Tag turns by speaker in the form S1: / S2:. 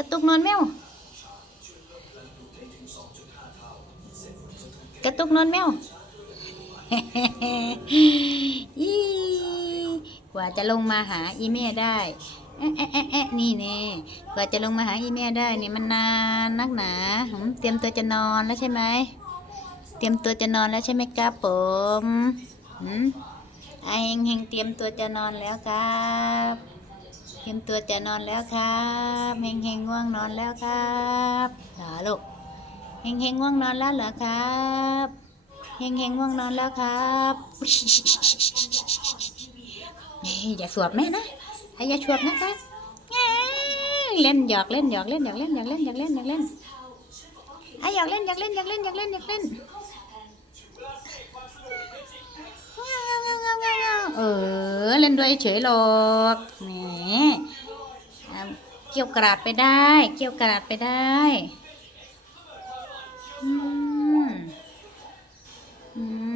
S1: กระตุกนอนแมว กระตุกนอนแมวอีกว่าจะลงมาหาอีแม่ได้แอะแอะแอะแอะนี่แน่กว่าจะลงมาหาอีแม่ได้นี่มันนานนักหนาหืมเตรียมตัวจะนอนแล้วใช่ไหมเตรียมตัวจะนอนแล้วใช่ไหมครับผมหืมไอเฮงเฮงเตรียมตัวจะนอนแล้วครับ เตรียมตัวจะนอนแล้วครับเฮงเฮงง่วงนอนแล้วครับหรอลูกเฮงเฮงง่วงนอนแล้วเหรอครับเฮงเฮงง่วงนอนแล้วครับอย่าสวบแม่นะให้อย่าสวบนะครับเล่นหยอกเล่นหยอกเล่นหยอกเล่นหยอกเล่นหยอกเล่นหยอกเล่นไอหยอกเล่นหยอกเล่นหยอกเล่นหยอกเล่นหยอกเล่นเออ เล่นด้วยเฉยหรอกแหมเกี่ยวกราดไปได้ เกี่ยวกราดไปได้อืมอืม